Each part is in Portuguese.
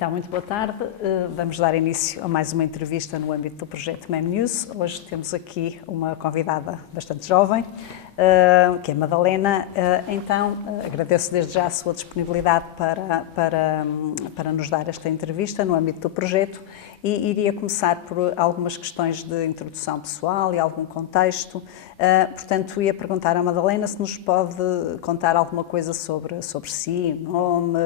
Então, muito boa tarde. Vamos dar início a mais uma entrevista no âmbito do projeto MEM News. Hoje temos aqui uma convidada bastante jovem, que é a Madalena. Então, agradeço desde já a sua disponibilidade para nos dar esta entrevista no âmbito do projeto e iria começar por algumas questões de introdução pessoal e algum contexto. Portanto, ia perguntar à Madalena se nos pode contar alguma coisa sobre si, nome,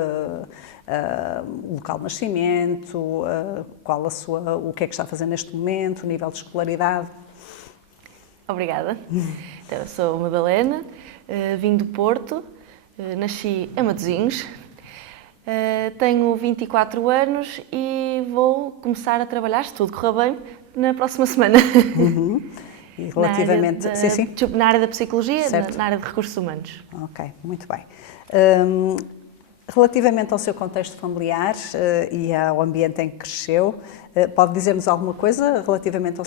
o local de nascimento, o que é que está a fazer neste momento, o nível de escolaridade. Obrigada. Então, eu sou a Madalena, vim do Porto, nasci em Matosinhos, tenho 24 anos e vou começar a trabalhar, se tudo correr bem, na próxima semana. E relativamente... Na área da psicologia, certo. na área de recursos humanos. Ok, muito bem. Relativamente ao seu contexto familiar e ao ambiente em que cresceu, pode dizer-nos alguma coisa relativamente ao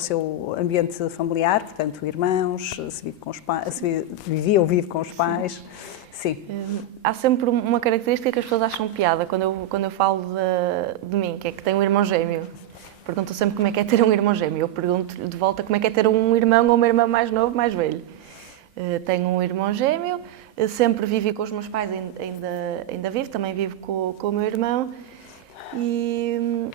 seu ambiente familiar? Portanto, irmãos, se vive com os pais, se vivia ou vive com os pais? Sim. Há sempre uma característica que as pessoas acham piada quando eu falo de mim, que é que tenho um irmão gêmeo. Perguntam sempre como é que é ter um irmão gêmeo. Eu pergunto de volta como é que é ter um irmão ou uma irmã mais novo, mais velho. Tenho um irmão gêmeo, sempre vivi com os meus pais, ainda vivo, também vivo com o meu irmão. E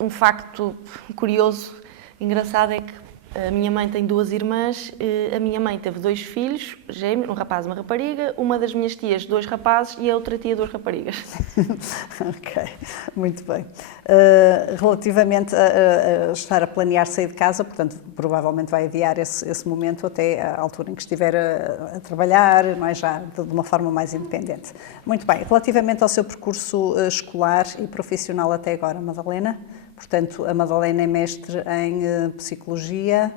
um facto curioso, engraçado, é que a minha mãe tem 2 irmãs, a minha mãe teve 2 filhos gêmeos, um rapaz e uma rapariga, uma das minhas tias 2 rapazes e a outra tia 2 raparigas. Ok, muito bem. Relativamente a estar a planear sair de casa, portanto, provavelmente vai adiar esse momento até à altura em que estiver a trabalhar, não é, já de uma forma mais independente. Muito bem. Relativamente ao seu percurso escolar e profissional até agora, Madalena, portanto, a Madalena é mestre em Psicologia,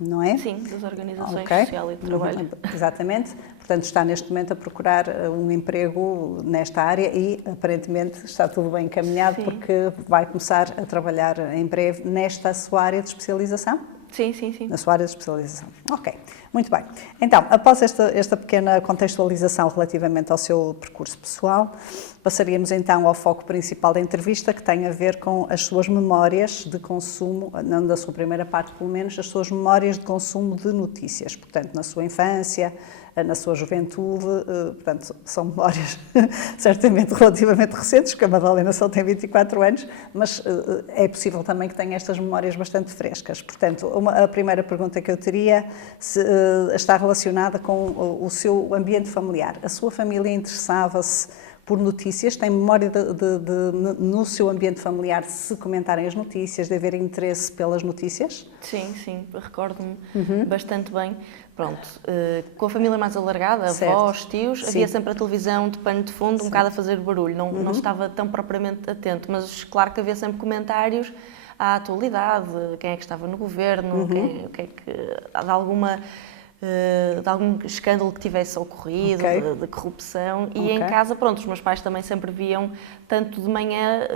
não é? Sim, das organizações Okay. social e de trabalho. Exatamente. Portanto, está neste momento a procurar um emprego nesta área e, aparentemente, está tudo bem encaminhado. Sim. Porque vai começar a trabalhar em breve nesta sua área de especialização? Sim. Na sua área de especialização. Ok, muito bem. Então, após esta pequena contextualização relativamente ao seu percurso pessoal, passaríamos então ao foco principal da entrevista, que tem a ver com as suas memórias de consumo, não da sua primeira parte pelo menos, as suas memórias de consumo de notícias, portanto, na sua infância, na sua juventude, portanto, são memórias certamente relativamente recentes, porque a Madalena só tem 24 anos, mas é possível também que tenha estas memórias bastante frescas. Portanto, a primeira pergunta que eu teria está relacionada com o seu ambiente familiar. A sua família interessava-se por notícias? Tem memória no seu ambiente familiar de se comentarem as notícias, de haver interesse pelas notícias? Sim, recordo-me bastante bem. Pronto, com a família mais alargada, avós, tios, havia sempre a televisão de pano de fundo, um bocado a fazer barulho, não estava tão propriamente atento, mas claro que havia sempre comentários à atualidade, quem é que estava no governo, o que é que, de algum escândalo que tivesse ocorrido, de corrupção, e em casa, pronto, os meus pais também sempre viam, tanto de manhã,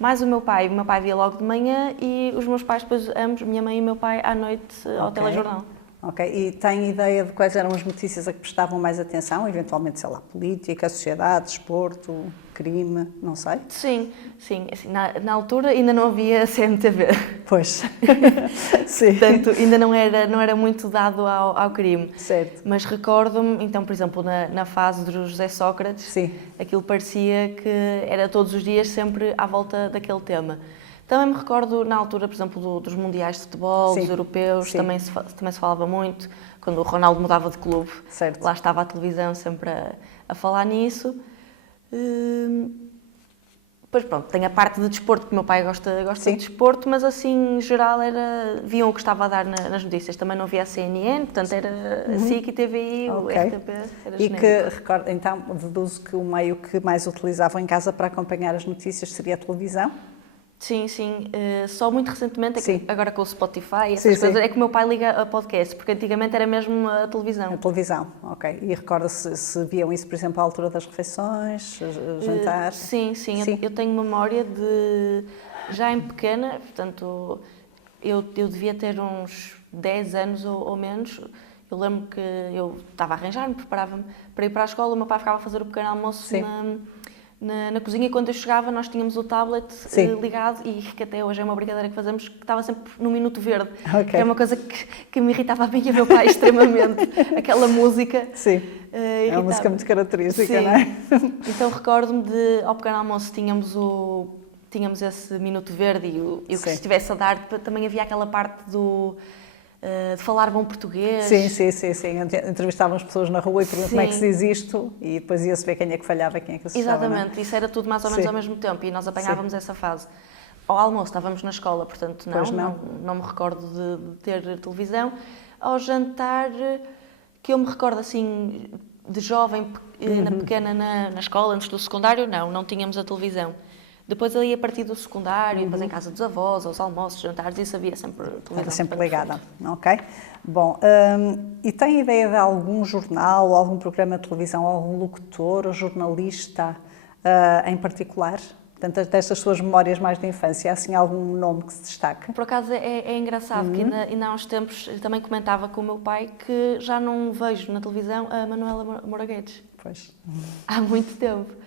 mais o meu pai via logo de manhã e os meus pais depois, ambos, minha mãe e meu pai, à noite ao telejornal. Ok, e tem ideia de quais eram as notícias a que prestavam mais atenção? Eventualmente, sei lá, política, sociedade, desporto, crime, não sei? Sim, assim, na altura ainda não havia CMTV. Pois, sim. Portanto, ainda não era muito dado ao crime. Certo. Mas recordo-me, então, por exemplo, na fase do José Sócrates, sim. Aquilo parecia que era todos os dias sempre à volta daquele tema. Também me recordo, na altura, por exemplo, dos mundiais de futebol, dos europeus, também se falava muito, quando o Ronaldo mudava de clube, certo. Lá estava a televisão sempre a falar nisso. Depois, pronto, tem a parte de desporto, porque o meu pai gosta de desporto, mas assim, em geral, viam o que estava a dar nas notícias. Também não via a CNN, portanto, era a SIC e TVI, o RTP, era genérico. E que, recordo, então, deduzo que o meio que mais utilizavam em casa para acompanhar as notícias seria a televisão? Sim, só muito recentemente, agora com o Spotify, essas coisas, é que o meu pai liga a podcast, porque antigamente era mesmo a televisão. A televisão, ok. E recorda-se se viam isso, por exemplo, à altura das refeições, jantar? Sim. Eu tenho memória de, já em pequena, portanto, eu devia ter uns 10 anos ou menos. Eu lembro que eu estava a arranjar-me, preparava-me para ir para a escola, o meu pai ficava a fazer o pequeno almoço na cozinha, e quando eu chegava nós tínhamos o tablet ligado, e que até hoje é uma brincadeira que fazemos, que estava sempre no minuto verde, que é uma coisa que me irritava a mim e ao meu pai extremamente, aquela música. Sim, é uma música muito característica, sim. Não é? Então recordo-me de, ao pequeno almoço, tínhamos esse minuto verde, e o que se estivesse a dar, também havia aquela parte de falar bom português. Sim. Entrevistavam as pessoas na rua e perguntavam como é que se diz isto, e depois ia-se ver quem é que falhava e quem é que acertava. Exatamente, isso era tudo mais ou menos ao mesmo tempo, e nós apanhávamos essa fase. Ao almoço estávamos na escola, portanto não me recordo de ter televisão. Ao jantar, que eu me recordo assim, de jovem, pequena na escola, antes do secundário, não tínhamos a televisão. Depois ali a partir do secundário, depois em casa dos avós, aos almoços, jantares, isso havia sempre televisão. Era sempre ligada, ok? Bom, e tem ideia de algum jornal, ou algum programa de televisão, ou algum locutor ou jornalista em particular? Portanto, destas suas memórias mais de infância, há assim algum nome que se destaque? Por acaso é engraçado, que ainda há uns tempos também comentava com o meu pai que já não vejo na televisão a Manuela Moraguetes. Pois. Há muito tempo.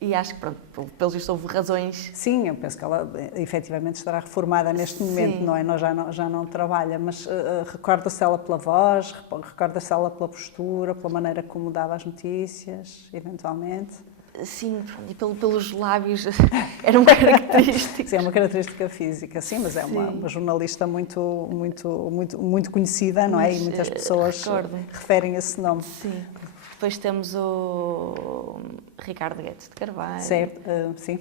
E acho que, pronto, pelos vistos houve razões. Sim, eu penso que ela efetivamente estará reformada neste momento, não é? Nós já não trabalha, mas recorda-se ela pela voz, recorda-se ela pela postura, pela maneira como dava as notícias, eventualmente. Sim, e pelos lábios, era uma característica. Sim, é uma característica física, sim, mas é uma jornalista muito conhecida, não é? E muitas pessoas referem esse nome. Sim. Depois temos o Ricardo Guedes de Carvalho. Certo, sim.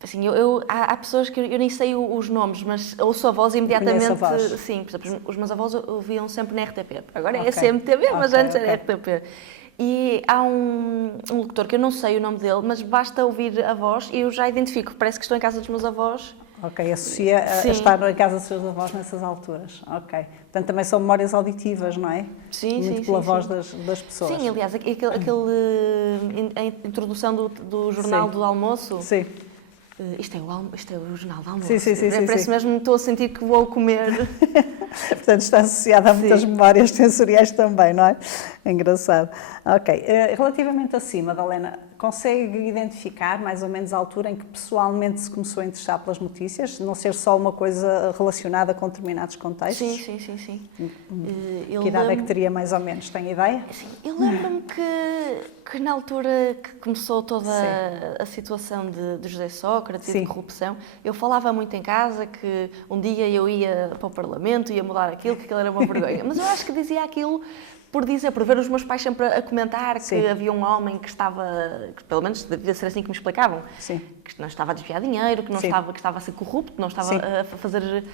Assim, há pessoas que eu nem sei os nomes, mas ouço a voz imediatamente. A voz. Sim, por exemplo, os meus avós ouviam sempre na RTP. Agora é CMTV, mas antes era RTP. E há um locutor que eu não sei o nome dele, mas basta ouvir a voz e eu já identifico. Parece que estou em casa dos meus avós. Ok, associa a estar em casa dos seus avós nessas alturas. Ok. Portanto, também são memórias auditivas, não é? Sim, muito pela voz das pessoas. Sim, aliás, a introdução do jornal do almoço. Sim. Isto é o jornal do almoço. Sim. Parece mesmo que estou a sentir que vou comer. Portanto, está associada a muitas memórias sensoriais também, não é? Engraçado. Ok. Relativamente a si, Madalena, consegue identificar mais ou menos a altura em que pessoalmente se começou a interessar pelas notícias? Não ser só uma coisa relacionada com determinados contextos? Sim. Que idade é que teria mais ou menos? Tem ideia? Sim, eu lembro-me que na altura que começou toda a situação de José Sócrates e de corrupção, eu falava muito em casa que um dia eu ia para o Parlamento, ia mudar aquilo, que aquilo era uma vergonha. Mas eu acho que dizia aquilo por ver os meus pais sempre a comentar que havia um homem que estava, que pelo menos devia ser assim que me explicavam, que não estava a desviar dinheiro, que estava a ser corrupto, que não estava a fazer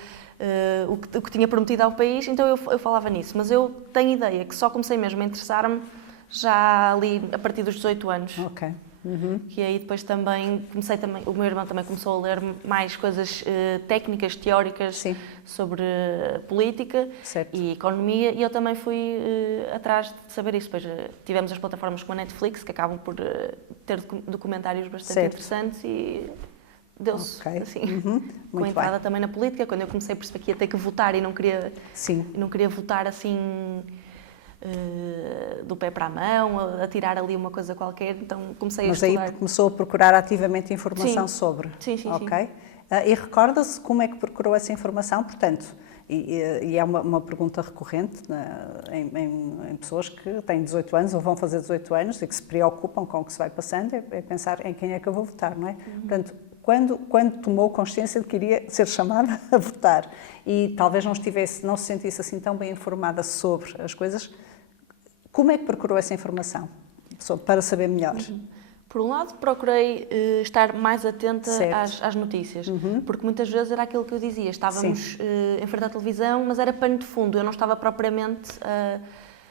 o que tinha prometido ao país, então eu falava nisso. Mas eu tenho ideia que só comecei mesmo a interessar-me já ali a partir dos 18 anos. Ok. Que aí depois também o meu irmão também começou a ler mais coisas técnicas, teóricas sobre política e economia, e eu também fui atrás de saber isso. Depois tivemos as plataformas como a Netflix, que acabam por ter documentários bastante interessantes, e deu-se assim, com a entrada também na política, quando eu comecei a perceber que ia ter que votar e não queria votar assim do pé para a mão, a tirar ali uma coisa qualquer, então comecei a estudar. Mas aí começou a procurar ativamente informação sobre? Sim. E recorda-se como é que procurou essa informação? Portanto, e é uma pergunta recorrente em pessoas que têm 18 anos ou vão fazer 18 anos e que se preocupam com o que se vai passando, é pensar em quem é que eu vou votar, não é? Portanto, quando tomou consciência de que iria ser chamada a votar e talvez não se sentisse assim tão bem informada sobre as coisas, como é que procurou essa informação para saber melhor? Por um lado, procurei estar mais atenta às notícias, porque muitas vezes era aquilo que eu dizia, estávamos em frente à televisão, mas era pano de fundo, eu não estava propriamente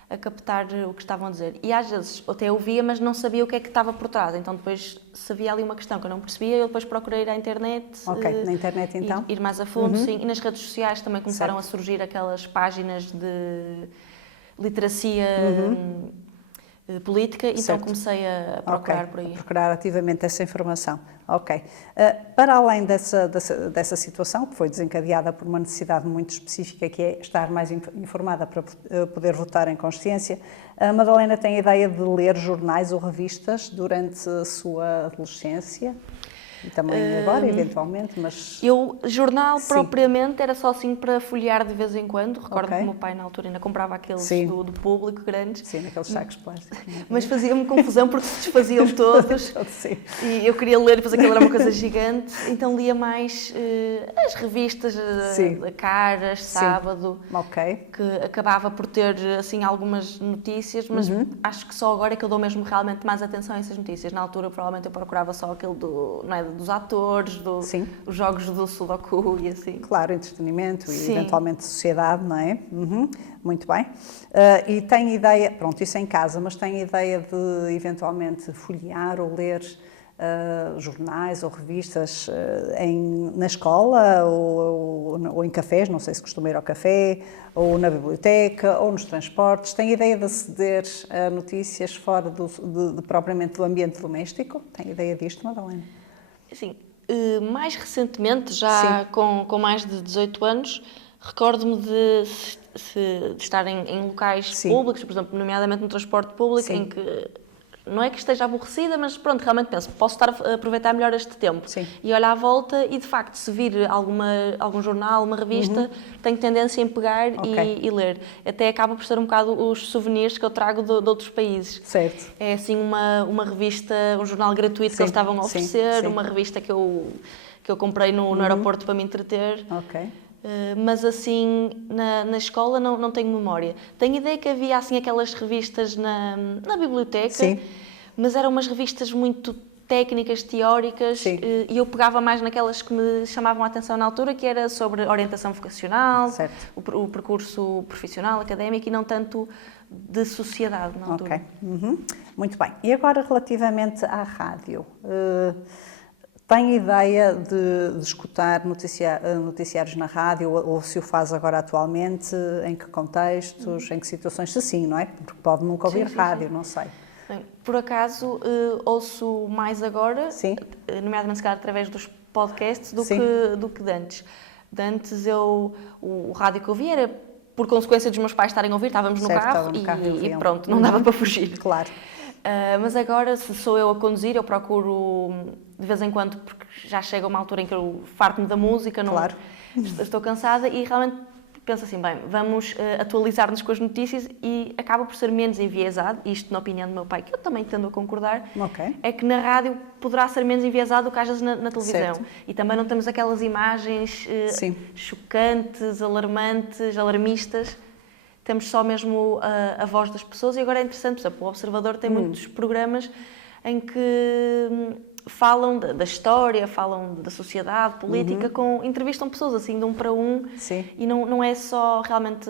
a captar o que estavam a dizer. E às vezes até ouvia, mas não sabia o que é que estava por trás, então depois se havia ali uma questão que eu não percebia, eu depois procurei ir à internet. Na internet então? Ir mais a fundo, sim, e nas redes sociais também começaram a surgir aquelas páginas de literacia política, então Certo. comecei a procurar Ok, por aí. a procurar ativamente essa informação. Ok. Para além dessa situação, que foi desencadeada por uma necessidade muito específica, que é estar mais informada para poder votar em consciência, a Madalena tem a ideia de ler jornais ou revistas durante a sua adolescência? E também agora, eventualmente, mas... Jornal Sim. propriamente era só assim para folhear de vez em quando. Recordo Ok. que o meu pai na altura ainda comprava aqueles Sim. do público grandes. Sim, naqueles sacos plásticos. Mas fazia-me confusão porque se desfaziam todos. Sim. E eu queria ler, depois aquilo era uma coisa gigante. Então lia mais as revistas, Sim. Caras, Sim. Sábado. Ok. Que acabava por ter assim algumas notícias, mas acho que só agora é que eu dou mesmo realmente mais atenção a essas notícias. Na altura provavelmente eu procurava só aquilo dos atores, Sim. os jogos do Sudoku e assim. Claro, entretenimento e Sim. eventualmente sociedade, não é? Muito bem. E tem ideia, pronto, isso é em casa, mas tem ideia de eventualmente folhear ou ler jornais ou revistas na escola ou em cafés, não sei se costuma ir ao café, ou na biblioteca, ou nos transportes. Tem ideia de aceder a notícias fora propriamente do ambiente doméstico? Tem ideia disto, Madalena? Assim, mais recentemente, já com mais de 18 anos, recordo-me de estar em locais Sim. públicos, por exemplo, nomeadamente no transporte público, Sim. em que não é que esteja aborrecida, mas pronto, realmente penso, posso estar a aproveitar melhor este tempo. Sim. E olhar à volta e, de facto, se vir algum jornal, uma revista, tenho tendência em pegar Ok. e ler. Até acaba por ser um bocado os souvenirs que eu trago de outros países. Certo. É assim uma revista, um jornal gratuito que Sim, eles estavam a sim, oferecer, sim. uma revista que eu comprei no aeroporto para me entreter. Ok. Mas assim, na escola não tenho memória. Tenho ideia que havia assim aquelas revistas na biblioteca, Sim. mas eram umas revistas muito técnicas, teóricas, Sim. e eu pegava mais naquelas que me chamavam a atenção na altura, que era sobre orientação vocacional, Certo. o percurso profissional, académico, e não tanto de sociedade na altura. Ok. Muito bem. E agora, relativamente à rádio, tem ideia de escutar noticiários na rádio, ou se o faz agora atualmente, em que contextos, em que situações? Se sim, não é? Porque pode nunca ouvir Sim, rádio, sim. não sei. Bem, por acaso, ouço mais agora, Sim. nomeadamente se calhar através dos podcasts, Sim. do que de antes. De antes, o rádio que eu ouvia era por consequência dos meus pais estarem a ouvir, estávamos no Certo, carro, estava no carro e e ouviam. pronto, não dava para fugir. Claro. Mas agora, se sou eu a conduzir, eu procuro de vez em quando, porque já chega uma altura em que eu farto-me da música, não, Claro. estou cansada e realmente penso assim, bem, vamos atualizar-nos com as notícias, e acaba por ser menos enviesado, isto na opinião do meu pai, que eu também tendo a concordar, Ok. é que na rádio poderá ser menos enviesado do que às vezes na televisão. Certo. E também não temos aquelas imagens Sim. chocantes, alarmantes, alarmistas. Temos só mesmo a voz das pessoas. E agora é interessante, por exemplo, o Observador tem muitos programas em que falam da história, falam da sociedade, política, entrevistam pessoas assim de um para um. Sim. E não é só realmente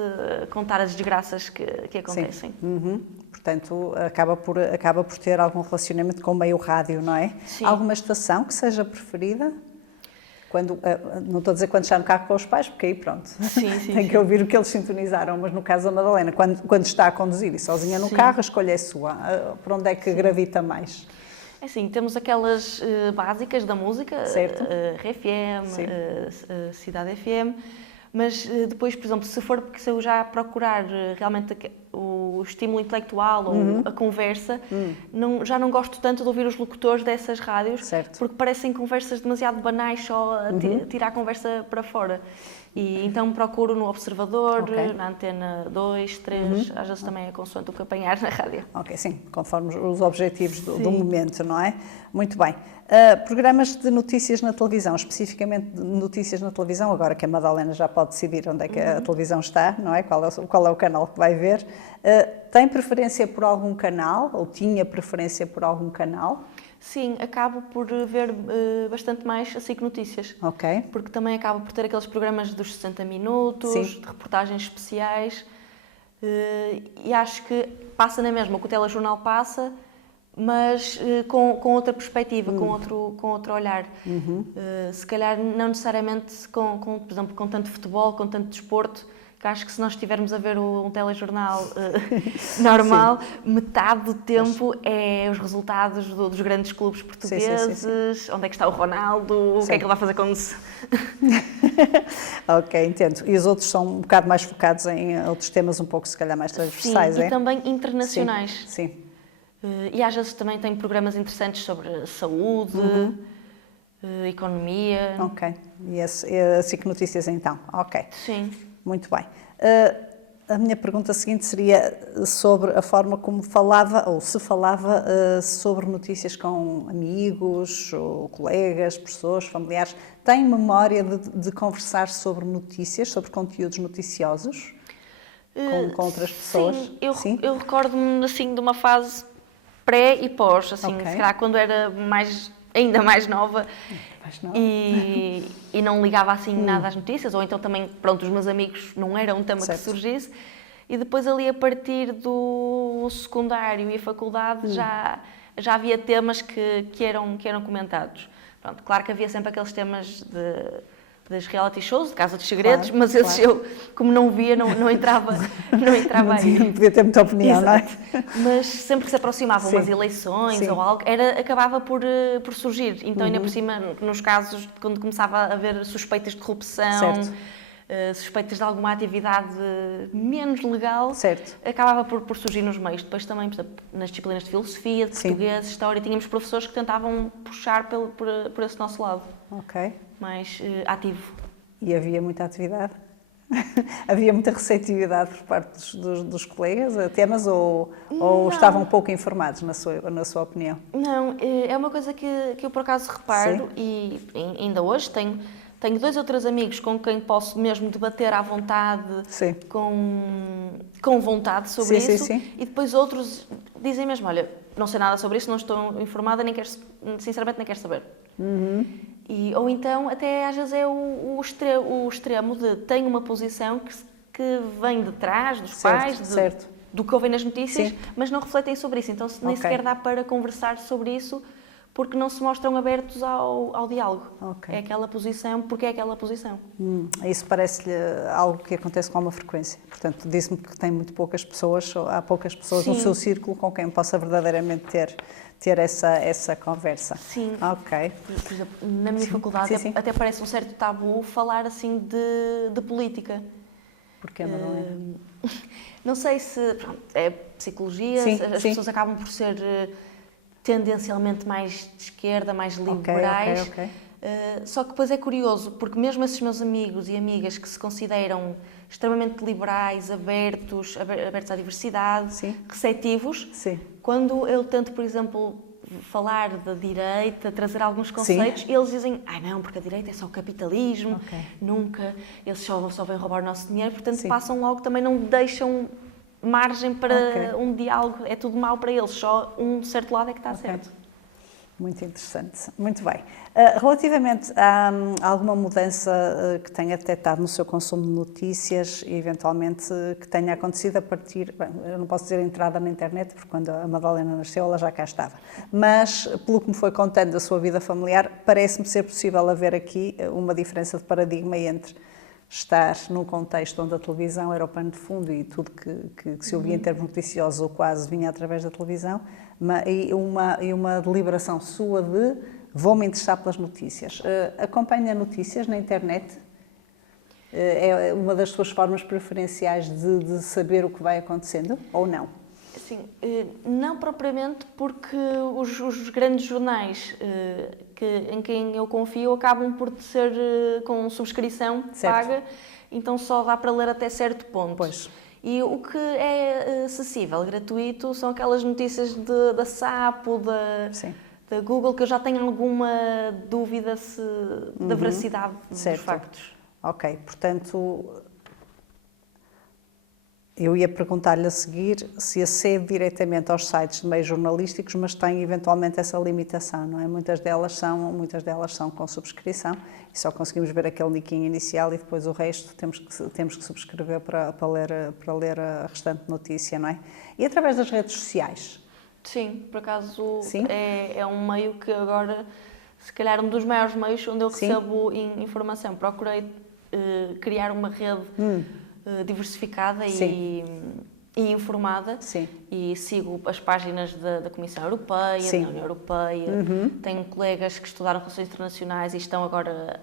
contar as desgraças que acontecem. Sim. Portanto, acaba por ter algum relacionamento com o meio rádio, não é? Sim. Alguma estação que seja preferida? Não estou a dizer quando está no carro com os pais, porque aí pronto, Sim, tem que ouvir o que eles sintonizaram, mas no caso da Madalena, quando está a conduzir e sozinha no carro, a escolha é sua. Para onde é que gravita mais? É assim, temos aquelas básicas da música, Certo. RFM, Cidade FM, mas depois, por exemplo, se eu já procurar realmente o estímulo intelectual ou a conversa, já não gosto tanto de ouvir os locutores dessas rádios, Certo. porque parecem conversas demasiado banais, só a tirar a conversa para fora. E então procuro no Observador, Ok. na Antena 2, 3, às vezes também é consoante o que apanhar na rádio. Ok, sim, conforme os objetivos do Sim. momento, não é? Muito bem. Programas de notícias na televisão, especificamente de notícias na televisão, agora que a Madalena já pode decidir onde é que a televisão está, não é? Qual é o canal que vai ver. Tem preferência por algum canal, ou tinha preferência por algum canal? Sim, acabo por ver bastante mais a SIC Notícias. Ok. Porque também acaba por ter aqueles programas dos 60 minutos, Sim. de reportagens especiais, e acho que passa na mesma, o que o telejornal passa, mas com outra perspectiva, com outro olhar. Se calhar não necessariamente por exemplo, com tanto futebol, com tanto desporto, que acho que se nós estivermos a ver um telejornal normal, metade do tempo é os resultados dos grandes clubes portugueses, onde é que está o Ronaldo, o que é que ele vai fazer quando se... Ok, entendo. E os outros são um bocado mais focados em outros temas um pouco, se calhar, mais transversais, Sim, e também internacionais. Sim. E às vezes também tem programas interessantes sobre saúde, economia. Ok. E a SIC Notícias, então. Ok. Sim. Muito bem. A minha pergunta seguinte seria sobre a forma como falava, ou se falava, sobre notícias com amigos, ou colegas, professores, familiares. Tem memória de conversar sobre notícias, sobre conteúdos noticiosos com outras pessoas? Sim, eu recordo-me assim de uma fase pré e pós, assim, Ok. se calhar quando era ainda mais nova. Mas não. E não ligava assim nada às notícias, ou então também, pronto, os meus amigos não era um tema Certo. que surgisse. E depois ali a partir do secundário e a faculdade já havia temas que eram comentados. Pronto, claro que havia sempre aqueles temas das reality shows, de Casa dos Segredos, Claro, mas esses claro. eu, como não via, não entrava aí. Não podia ter muita opinião, não é? Exato. Mas sempre que se aproximavam Sim. umas eleições Sim. ou algo, acabava por surgir. Então, ainda por cima, nos casos, quando começava a haver suspeitas de corrupção, Certo. Suspeitas de alguma atividade menos legal, Certo. acabava por surgir nos meios. Depois também, por exemplo, nas disciplinas de filosofia, de Sim. português, história, tínhamos professores que tentavam puxar por esse nosso lado, Ok. mais ativo. E havia muita atividade? Havia muita receptividade por parte dos colegas a temas ou estavam pouco informados, na sua opinião? Não, é uma coisa que eu por acaso reparo. Sim. E ainda hoje tenho 2 ou 3 amigos com quem posso mesmo debater à vontade, Sim. com vontade sobre Sim, isso, sim, sim. e depois outros dizem mesmo, olha, não sei nada sobre isso, não estou informada, sinceramente nem quero saber. Ou então, até às vezes é o extremo de tenho uma posição que vem de trás dos pais, certo. do que ouvem nas notícias, Sim. mas não refletem sobre isso. Então nem Ok. sequer dá para conversar sobre isso, porque não se mostram abertos ao diálogo. Ok. É aquela posição, porque é aquela posição. Isso parece-lhe algo que acontece com uma frequência. Portanto, disse-me que tem muito poucas pessoas, ou há poucas pessoas no Sim. seu círculo com quem possa verdadeiramente ter essa conversa. Sim. Ok. Por exemplo, na minha faculdade Sim. até parece um certo tabu falar assim de política. Porquê, mas não é? Não sei se é psicologia, Sim, as sim. pessoas acabam por ser tendencialmente mais de esquerda, mais liberais. Ok. Só que depois é curioso, porque mesmo esses meus amigos e amigas que se consideram extremamente liberais, abertos à diversidade, Sim. receptivos, Sim. quando eu tento, por exemplo, falar da direita, trazer alguns conceitos, eles dizem, não, porque a direita é só o capitalismo, Ok. nunca, eles só vêm roubar o nosso dinheiro, portanto Sim. passam logo, também não deixam margem para Ok. um diálogo, é tudo mau para eles, só um certo lado é que está certo. Muito interessante. Muito bem. Relativamente a alguma mudança que tenha detectado no seu consumo de notícias e eventualmente que tenha acontecido a partir, bem, eu não posso dizer entrada na internet, porque quando a Madalena nasceu ela já cá estava, mas pelo que me foi contando da sua vida familiar, parece-me ser possível haver aqui uma diferença de paradigma entre estar num contexto onde a televisão era o pano de fundo e tudo que se ouvia em termos noticiosos ou quase vinha através da televisão, e uma deliberação sua de vou-me interessar pelas notícias. Acompanha notícias na internet? É uma das suas formas preferenciais de saber o que vai acontecendo ou não? Sim, não propriamente, porque os grandes jornais em quem eu confio acabam por ser com subscrição paga, então só dá para ler até certo ponto. Pois. E o que é acessível, gratuito, são aquelas notícias da Sapo, da Google, que eu já tenho alguma dúvida da veracidade dos factos. Ok, portanto, eu ia perguntar-lhe a seguir se acede diretamente aos sites de meios jornalísticos, mas tem eventualmente essa limitação, não é? Muitas delas são com subscrição e só conseguimos ver aquele niquinho inicial e depois o resto temos que subscrever para ler a restante notícia, não é? E através das redes sociais? Sim, por acaso Sim? é um meio que agora, se calhar um dos maiores meios onde eu recebo informação. Procurei criar uma rede diversificada Sim. e informada. Sim. E sigo as páginas da Comissão Europeia, Sim. da União Europeia. Tenho colegas que estudaram Relações Internacionais e estão agora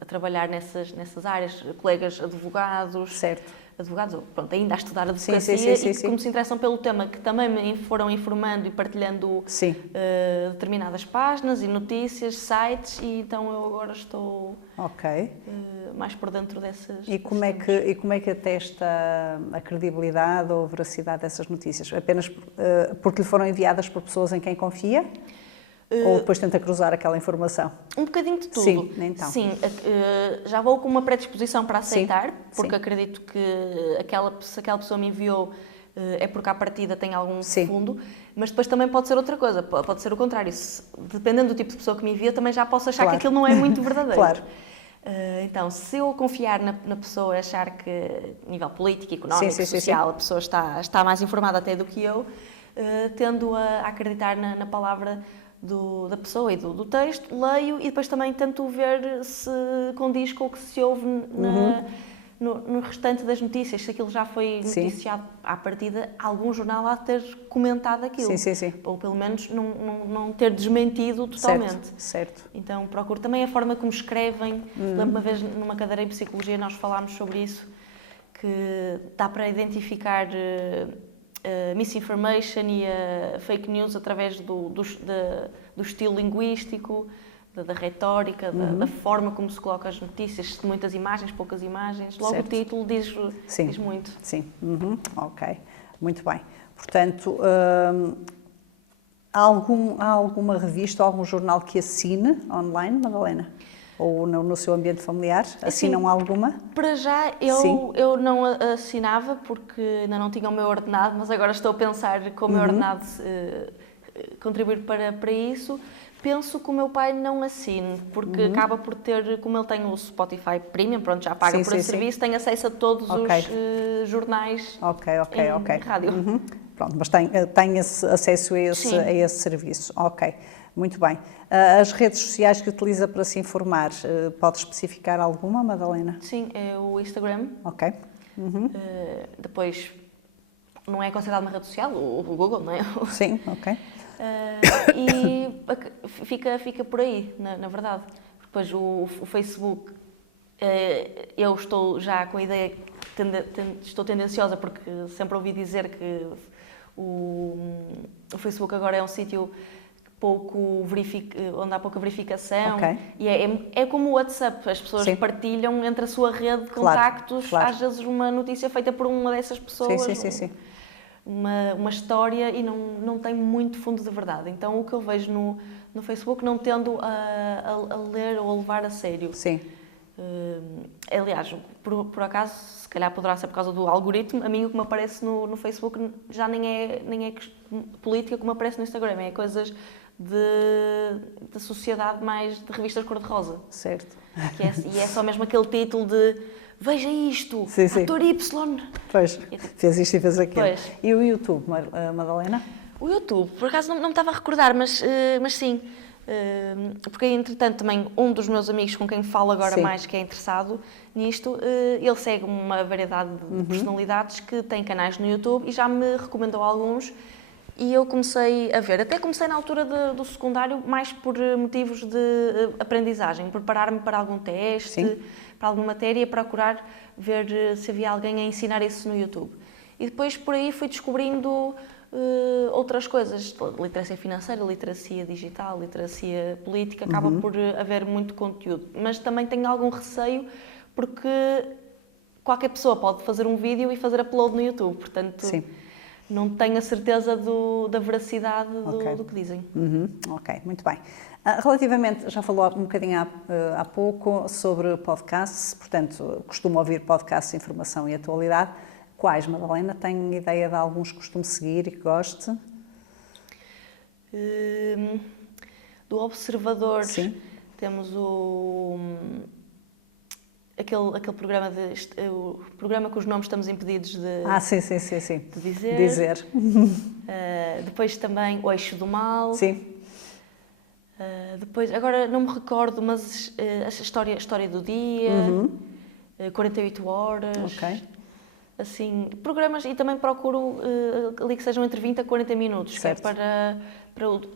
a trabalhar nessas áreas, colegas advogados. Certo. Advogados, pronto, ainda a estudar Sim, advocacia sim, sim, sim, e que, sim. como se interessam pelo tema, que também me foram informando e partilhando Sim. determinadas páginas e notícias, sites, e então eu agora estou Ok. mais por dentro dessas. E como é que atesta a credibilidade ou a veracidade dessas notícias? Apenas porque lhe foram enviadas por pessoas em quem confia? Ou depois tenta cruzar aquela informação? Um bocadinho de tudo. Sim, então. Sim, já vou com uma predisposição para aceitar, Sim, porque sim. acredito que se aquela pessoa me enviou é porque à partida tem algum Sim. fundo, mas depois também pode ser outra coisa, pode ser o contrário. Dependendo do tipo de pessoa que me envia, também já posso achar Claro. que aquilo não é muito verdadeiro. Claro. Então, se eu confiar na pessoa, achar que, a nível político, económico, Sim, sim, sim, social, sim. a pessoa está mais informada até do que eu, tendo a acreditar na palavra da pessoa e do texto, leio e depois também tento ver se condiz com o que se ouve no restante das notícias, se aquilo já foi Sim. noticiado à partida, algum jornal há de ter comentado aquilo. Sim, sim, sim. Ou pelo menos não ter desmentido totalmente. Certo. Então procuro também a forma como escrevem. Lembro uma vez numa cadeira em Psicologia nós falámos sobre isso, que dá para identificar misinformation e fake news através do estilo linguístico, da retórica, da forma como se coloca as notícias, de muitas imagens, poucas imagens. Logo Certo. o título diz muito. Sim. Ok. Muito bem. Portanto, há alguma revista ou algum jornal que assine online, Madalena? Ou no seu ambiente familiar? Assinam alguma? Para já eu não assinava porque ainda não tinha o meu ordenado, mas agora estou a pensar com o meu ordenado contribuir para isso. Penso que o meu pai não assine, porque acaba por ter, como ele tem o Spotify Premium, pronto, já paga por esse serviço, tem acesso a todos os jornais em rádio. Pronto, mas tem acesso a esse serviço. Ok, muito bem. As redes sociais que utiliza para se informar, pode especificar alguma, Madalena? Sim, é o Instagram. Ok. Depois, não é considerado uma rede social, o Google, não é? Sim, ok. E fica por aí, na verdade. Depois o Facebook, eu estou já com a ideia, estou tendenciosa, porque sempre ouvi dizer que o Facebook agora é um sítio onde há pouca verificação. Ok. E é como o WhatsApp, as pessoas partilham entre a sua rede de contactos, às vezes uma notícia feita por uma dessas pessoas. Sim. Uma história e não tem muito fundo de verdade. Então o que eu vejo no Facebook não tendo a ler ou a levar a sério. Sim. Aliás, por acaso, se calhar poderá ser por causa do algoritmo, a mim o que me aparece no Facebook já nem é política como aparece no Instagram, é coisas da sociedade mais de revistas cor-de-rosa. Certo. E é só mesmo aquele título de veja isto, ator Y. Pois, fez isto e fez aquilo. Pois. E o YouTube, Madalena? O YouTube, por acaso não me estava a recordar, mas sim. Porque, entretanto, também um dos meus amigos com quem falo agora mais, que é interessado nisto, ele segue uma variedade de personalidades que têm canais no YouTube e já me recomendou alguns. E eu comecei a ver, até comecei na altura do secundário, mais por motivos de aprendizagem, preparar-me para algum teste, para alguma matéria, procurar ver se havia alguém a ensinar isso no YouTube. E depois por aí fui descobrindo outras coisas, literacia financeira, literacia digital, literacia política, acaba por haver muito conteúdo. Mas também tenho algum receio porque qualquer pessoa pode fazer um vídeo e fazer upload no YouTube, portanto... Sim. Não tenho a certeza da veracidade do que dizem. Ok, muito bem. Relativamente, já falou um bocadinho há pouco sobre podcasts, portanto, costumo ouvir podcasts de informação e atualidade. Quais, Madalena? Tem ideia de alguns que costumo seguir e que goste? Do Observador, temos aquele programa o programa que os nomes estamos impedidos de dizer. Depois também o Eixo do Mal. Sim. Depois, agora não me recordo, mas a história do dia, 48 horas. Ok. assim, programas e também procuro ali que sejam entre 20 a 40 minutos, Certo. que é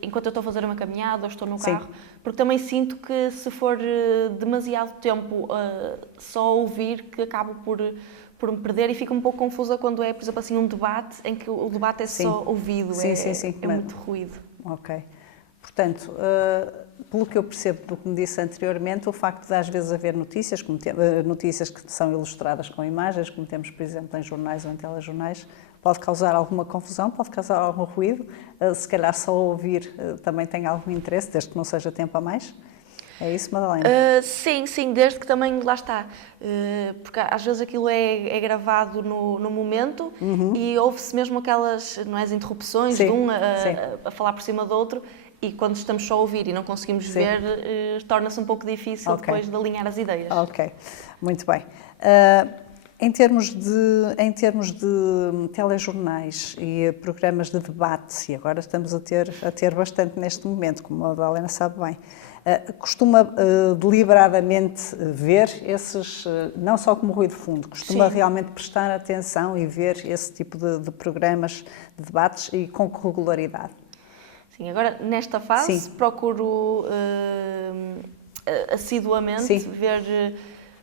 enquanto eu estou a fazer uma caminhada ou estou no Sim. carro, porque também sinto que se for demasiado tempo só a ouvir, que acabo por me perder e fico um pouco confusa quando é, por exemplo, assim, um debate em que o debate é Sim. só ouvido, Sim, é, sim, sim. é muito ruído. Ok. Portanto, pelo que eu percebo do que me disse anteriormente, o facto de às vezes haver notícias, notícias que são ilustradas com imagens, como temos, por exemplo, em jornais ou em telejornais, pode causar alguma confusão, pode causar algum ruído. Se calhar só ouvir também tem algum interesse, desde que não seja tempo a mais. É isso, Madalena? Sim, desde que também, lá está, porque às vezes aquilo é gravado no momento e ouve-se mesmo aquelas, não é, as interrupções Sim, de um sim. a falar por cima do outro, e quando estamos só a ouvir e não conseguimos Sim. ver, torna-se um pouco difícil Ok. depois de alinhar as ideias. Ok, muito bem. Em termos de telejornais e programas de debate, e agora estamos a ter bastante neste momento, como a Madalena sabe bem, costuma deliberadamente ver esses, não só como ruído de fundo, costuma Sim. realmente prestar atenção e ver esse tipo de programas de debates e com regularidade. Sim, agora nesta fase Sim. procuro assiduamente Sim.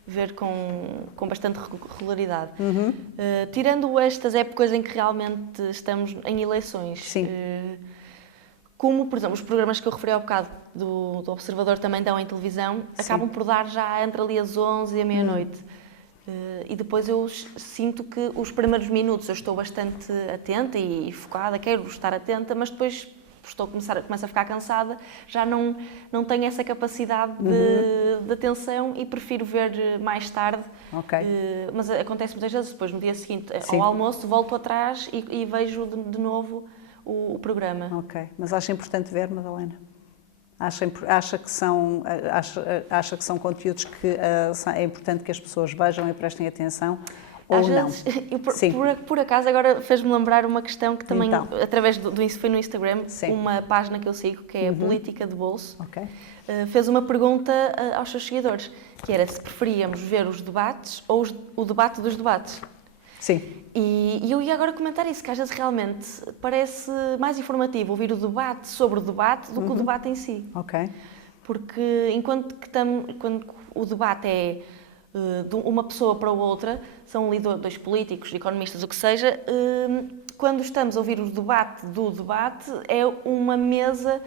ver com bastante regularidade. Tirando estas épocas em que realmente estamos em eleições, Sim. como, por exemplo, os programas que eu referi há bocado do Observador também dão em televisão, acabam por dar já entre ali as 11 e a meia-noite. E depois eu sinto que os primeiros minutos eu estou bastante atenta e focada, quero estar atenta, mas depois começo a ficar cansada, já não tenho essa capacidade de atenção e prefiro ver mais tarde. Ok. Mas acontece muitas vezes, depois no dia seguinte, Sim. ao almoço, volto atrás e vejo de novo o programa. Ok, mas acha importante ver, Madalena? Acha que são conteúdos que é importante que as pessoas vejam e prestem atenção? Ou Às não? vezes, Sim. por acaso, agora fez-me lembrar uma questão que também, Então. através foi no Instagram, Sim. uma página que eu sigo, que é a Política de Bolso, Ok. fez uma pergunta aos seus seguidores, que era se preferíamos ver os debates ou o debate dos debates. Sim. E eu ia agora comentar isso, que às vezes realmente parece mais informativo ouvir o debate sobre o debate do que o debate em si. Ok. Porque quando o debate é de uma pessoa para outra, são ali dois políticos, economistas, o que seja, quando estamos a ouvir o debate do debate, é uma mesa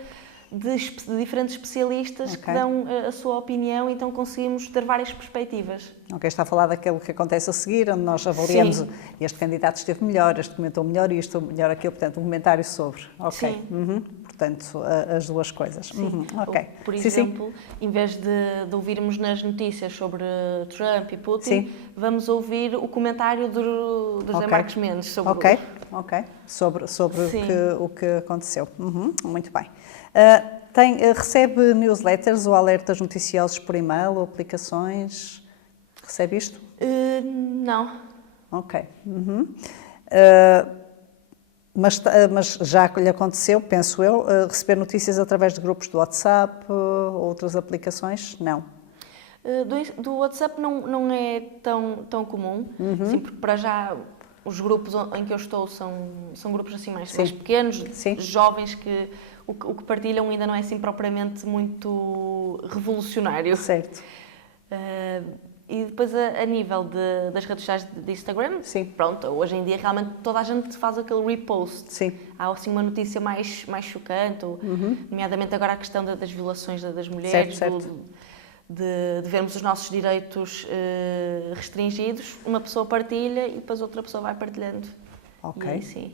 de diferentes especialistas que dão a sua opinião, então conseguimos ter várias perspectivas. Ok, está a falar daquilo que acontece a seguir, onde nós avaliamos. Sim. Este candidato esteve melhor, este comentou melhor isto, melhor aquilo, portanto, um comentário sobre. Ok. Sim. Portanto, as duas coisas. Ok. Por Sim, exemplo, em vez de ouvirmos nas notícias sobre Trump e Putin, Sim. vamos ouvir o comentário do José Marcos Mendes sobre Ok. Sobre Sim. o que aconteceu. Muito bem. Recebe newsletters ou alertas noticiosos por e-mail ou aplicações? Recebe isto? Não. Ok. Mas já lhe aconteceu, penso eu, receber notícias através de grupos do WhatsApp ou outras aplicações? Não. Do WhatsApp não é tão comum, sim, porque para já os grupos em que eu estou são grupos assim mais pequenos, Sim. jovens, que o que partilham ainda não é assim propriamente muito revolucionário. Certo. E depois a nível das redes sociais de Instagram, Sim. pronto, hoje em dia realmente toda a gente faz aquele repost. Sim. Há assim uma notícia mais chocante, nomeadamente agora a questão das violações das mulheres, Certo. de vermos os nossos direitos restringidos, uma pessoa partilha e depois outra pessoa vai partilhando. Ok. E aí, sim.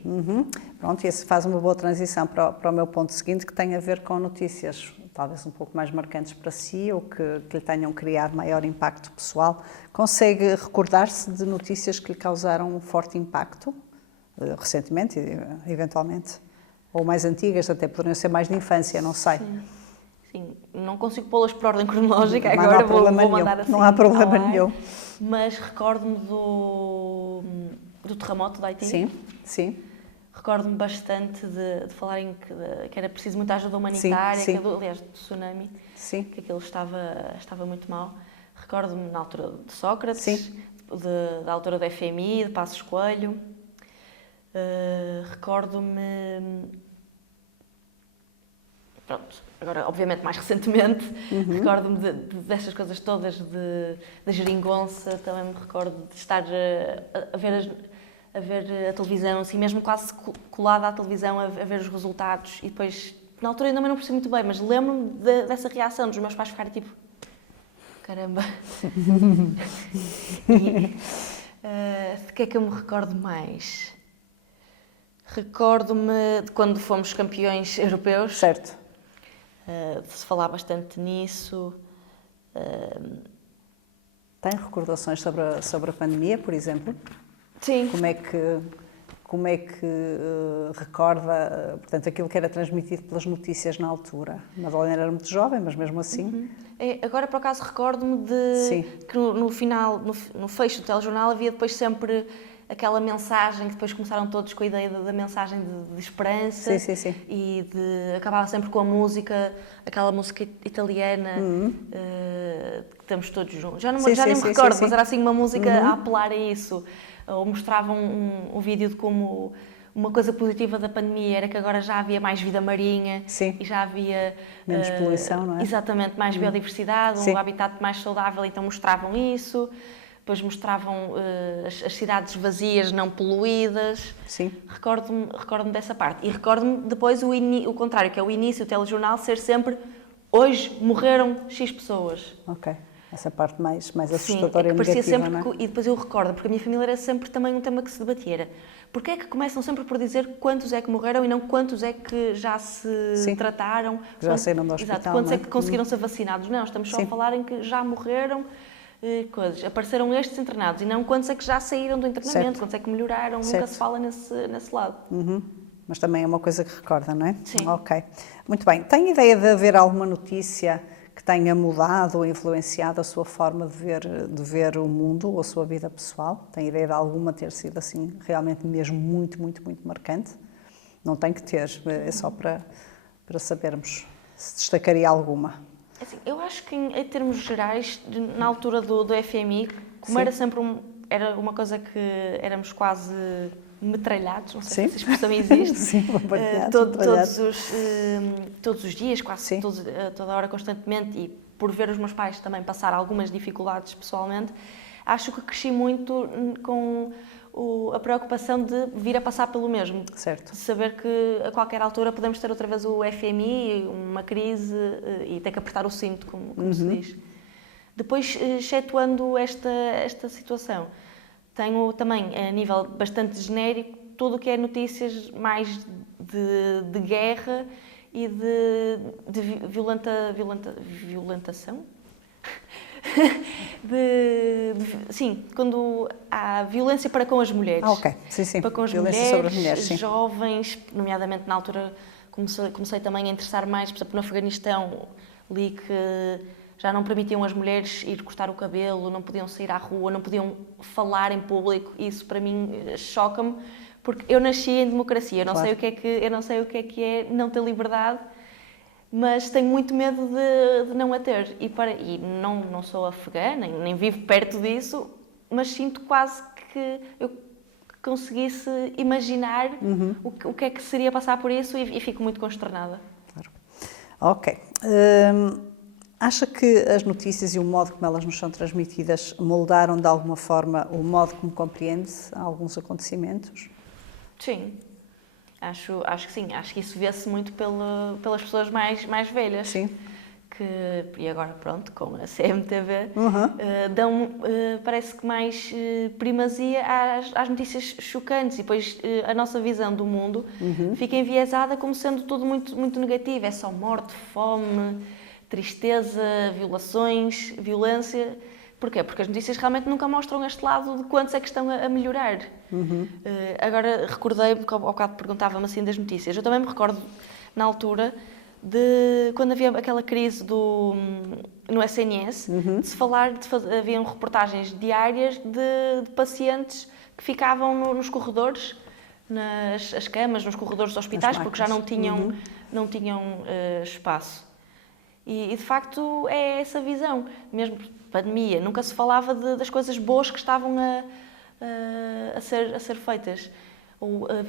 Pronto, e esse faz uma boa transição para o meu ponto seguinte, que tem a ver com notícias talvez um pouco mais marcantes para si ou que lhe tenham criado maior impacto pessoal. Consegue recordar-se de notícias que lhe causaram um forte impacto, recentemente, eventualmente? Ou mais antigas, até poderiam ser mais de infância, não sei. Sim, não consigo pô-las por ordem cronológica, Não agora há problema vou nenhum. mandar assim. Não há problema ao ar, nenhum. Mas recordo-me do terremoto da Haiti. Sim. Recordo-me bastante de falarem que era preciso muita ajuda humanitária, Sim. aliás, do tsunami, Sim. que aquilo estava muito mal. Recordo-me na altura de Sócrates. Sim. da autora do FMI, de Passos Coelho. Recordo-me... Pronto, agora, obviamente, mais recentemente, recordo-me destas coisas todas, da geringonça, também me recordo de estar a ver a televisão, assim, mesmo quase colada à televisão, a ver os resultados, e depois, na altura ainda não percebi muito bem, mas lembro-me dessa reação dos meus pais ficarem tipo, caramba. De que é que eu me recordo mais? Recordo-me de quando fomos campeões europeus. Certo. De se falar bastante nisso. Tem recordações sobre a pandemia, por exemplo? Sim. Como é que recorda, portanto, aquilo que era transmitido pelas notícias na altura? Madalena era muito jovem, mas mesmo assim... Agora, por acaso, recordo-me de que no final, no fecho do telejornal, havia depois sempre aquela mensagem, que depois começaram todos com a ideia da mensagem de esperança. Sim. E acabava sempre com a música, aquela música italiana, que estamos todos juntos. Já não me recordo, mas era assim uma música a apelar a isso. Ou mostravam um vídeo de como uma coisa positiva da pandemia era que agora já havia mais vida marinha e já havia... menos poluição, não é? Exatamente, mais biodiversidade, um habitat mais saudável, então mostravam isso. Depois mostravam as cidades vazias, não poluídas. Sim. Recordo-me dessa parte. E recordo-me depois o contrário, que é o início, o telejornal, ser sempre hoje morreram X pessoas. Ok. Essa parte mais assustadora e parecia negativa, sempre não é? E depois eu recordo, porque a minha família era sempre também um tema que se debatia. Era, porquê é que começam sempre por dizer quantos é que morreram e não quantos é que já se trataram? Já saíram do hospital, exato, quantos não é? É que conseguiram ser vacinados? Não, estamos só a falar em que já morreram coisas. Apareceram estes internados e não quantos é que já saíram do internamento, quantos é que melhoraram, nunca se fala nesse lado. Mas também é uma coisa que recorda, não é? Sim. Ok. Muito bem. Tem ideia de haver alguma notícia que tenha mudado ou influenciado a sua forma de ver o mundo ou a sua vida pessoal? Tem ideia de alguma ter sido assim, realmente mesmo muito marcante? Não tem que ter, é só para sabermos se destacaria alguma. Assim, eu acho que em termos gerais, na altura do FMI, como era sempre era uma coisa que éramos quase metralhados, não sei se essa expressão existe. Sim, todos os dias, quase toda a hora, constantemente, e por ver os meus pais também passar algumas dificuldades pessoalmente, acho que cresci muito com a preocupação de vir a passar pelo mesmo. Certo. De saber que a qualquer altura podemos ter outra vez o FMI, uma crise, e ter que apertar o cinto, como se diz. Depois, excetuando esta situação, tenho também, a nível bastante genérico, tudo o que é notícias mais de guerra e de violentação. Sim, quando há violência para com as mulheres. Ok, sim. Para com as violência sobre as mulheres, sim. Jovens, nomeadamente na altura comecei também a interessar mais, por exemplo, no Afeganistão, li que já não permitiam as mulheres ir cortar o cabelo, não podiam sair à rua, não podiam falar em público. Isso para mim choca-me, porque eu nasci em democracia, eu não sei o que é não ter liberdade, mas tenho muito medo de não a ter. E não sou afegã, nem vivo perto disso, mas sinto quase que eu conseguisse imaginar o que é que seria passar por isso e fico muito consternada. Claro. Ok. Acha que as notícias e o modo como elas nos são transmitidas moldaram de alguma forma o modo como compreende alguns acontecimentos? Sim, acho que sim. Acho que isso vê-se muito pelas pessoas mais velhas. Sim. E agora, pronto, com a CMTV, dão, parece que mais primazia às notícias chocantes e depois a nossa visão do mundo fica enviesada como sendo tudo muito negativo. É só morte, fome, tristeza, violações, violência. Porquê? Porque as notícias realmente nunca mostram este lado de quantos é que estão a melhorar. Agora recordei-me, que ao bocado perguntava-me assim das notícias, eu também me recordo na altura de quando havia aquela crise no SNS, de se falar, haviam reportagens diárias de pacientes que ficavam nos corredores, nas camas, nos corredores dos hospitais, porque já não tinham espaço. E de facto é essa visão. Mesmo pandemia, nunca se falava das coisas boas que estavam a ser feitas.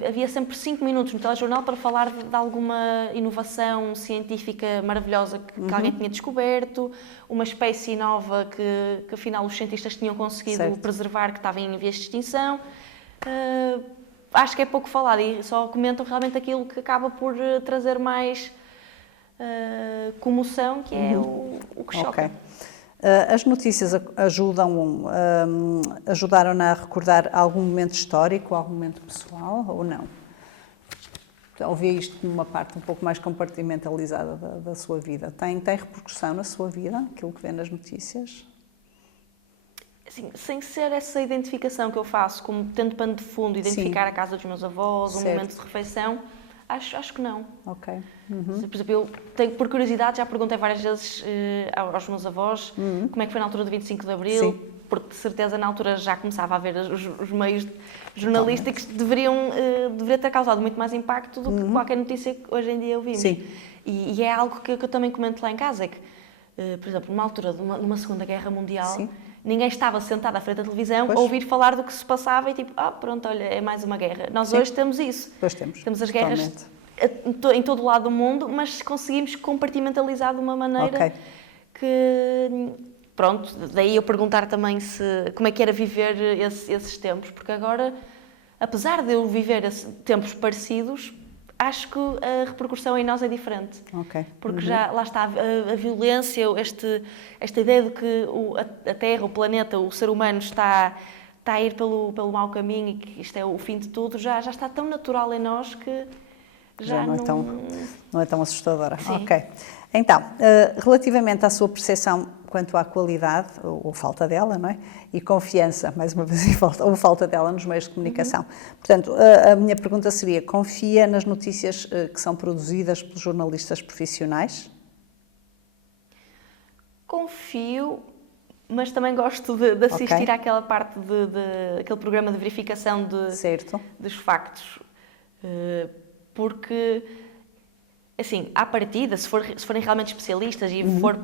Havia sempre 5 minutos no telejornal para falar de alguma inovação científica maravilhosa que alguém tinha descoberto, uma espécie nova que afinal os cientistas tinham conseguido preservar, que estava em vias de extinção. Acho que é pouco falado e só comentam realmente aquilo que acaba por trazer mais comoção, que é o que choca. Okay. As notícias ajudaram-na a recordar algum momento histórico, algum momento pessoal, ou não? Ou vê isto numa parte um pouco mais compartimentalizada da sua vida? Tem repercussão na sua vida, aquilo que vê nas notícias? Assim, sem ser essa identificação que eu faço, como tendo pano de fundo, identificar a casa dos meus avós, um momento de refeição, acho que não. Ok. Por exemplo, eu por curiosidade, já perguntei várias vezes aos meus avós como é que foi na altura do 25 de Abril, porque de certeza na altura já começava a haver os meios jornalísticos que deveria ter causado muito mais impacto do que qualquer notícia que hoje em dia ouvimos. Sim. E é algo que eu também comento lá em casa, é que, por exemplo, numa altura de uma Segunda Guerra Mundial, ninguém estava sentado à frente da televisão a ouvir falar do que se passava e tipo, pronto, olha, é mais uma guerra. Nós hoje temos isso. Pois temos. Temos as guerras em todo o lado do mundo, mas conseguimos compartimentalizar de uma maneira que... Pronto, daí eu perguntar também como é que era viver esses tempos, porque agora, apesar de eu viver tempos parecidos, acho que a repercussão em nós é diferente. Porque já lá está a violência, esta ideia de que a Terra, o planeta, o ser humano está a ir pelo mau caminho e que isto é o fim de tudo, já está tão natural em nós que já não é tão assustadora. Sim. Ok. Então, relativamente à sua percepção quanto à qualidade, ou falta dela, não é? E confiança, mais uma vez, ou falta dela nos meios de comunicação. Portanto, a minha pergunta seria, confia nas notícias que são produzidas pelos jornalistas profissionais? Confio, mas também gosto de assistir àquela parte aquele programa de verificação dos factos. Porque, assim, à partida, se forem realmente especialistas e for